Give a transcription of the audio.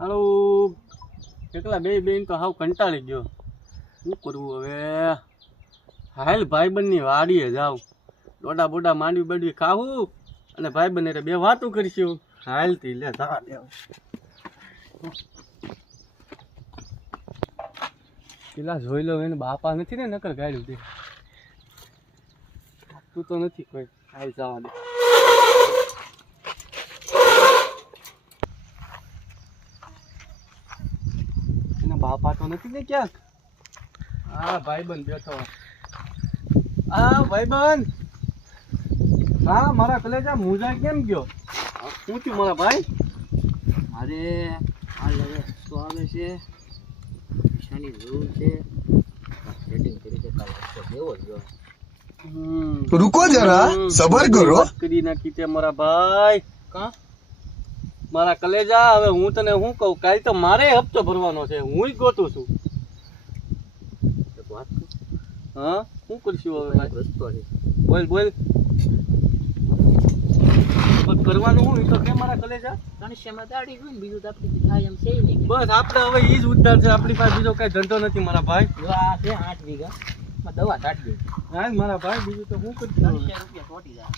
હાલો એકલા બે બેન તો હાવ કંટાળી ગયો. શું કરવું હવે? હાલ ભાઈબંધની વાડીએ જાવ, ડોડા બોડા માંડવી બાંડવી ખાવું અને ભાઈબંધ એટલે બે વાતું કરીશું. હાલતી લે જવા દે. પેલા જોઈ લો એને બાપા નથી ને નકર ગાડ્યું તે તું તો નથી કોઈ. હાલ જવા દે. બાપા તો નથી ને ક્યાંક. હા ભાઈબંધ બેઠો. હા ભાઈબંધ. હા મારા કલેજા મુજા કેમ ગયો? શું થયું મારા ભાઈ? મારે હાલ હવે તો આવે છે, પૈસાની જરૂર છે, સેટિંગ કરી છે. કાલ રસ્તો દેવો જ જોઈએ. रुको जरा सबर करो. કરી નાખી તે મારા ભાઈ. કા મારા કલેજા હવે હું તને શું કહું, કાલ તો મારે હપ્તો ભરવાનો છે, હું ગોતું છું. વાત હા શું કરશું હવે ભાઈ? રસ્તો છે. બોલ બોલ. પણ કરવાનું હું તો કે મારા કલેજા. ગણેશમાં દાડી હોય ને બીજું તો આપણી થાય એમ છે નહીં. બસ આપણે હવે ઈ જ ઉદ્ધાર છે, આપણી પાસે બીજો કઈ ધંધો નથી મારા ભાઈ. જો આ છે 8 વીઘા માં દવા છાંટી દે. હા મારા ભાઈ બીજું તો શું કરશું? 300 રૂપિયા છોટી જાય.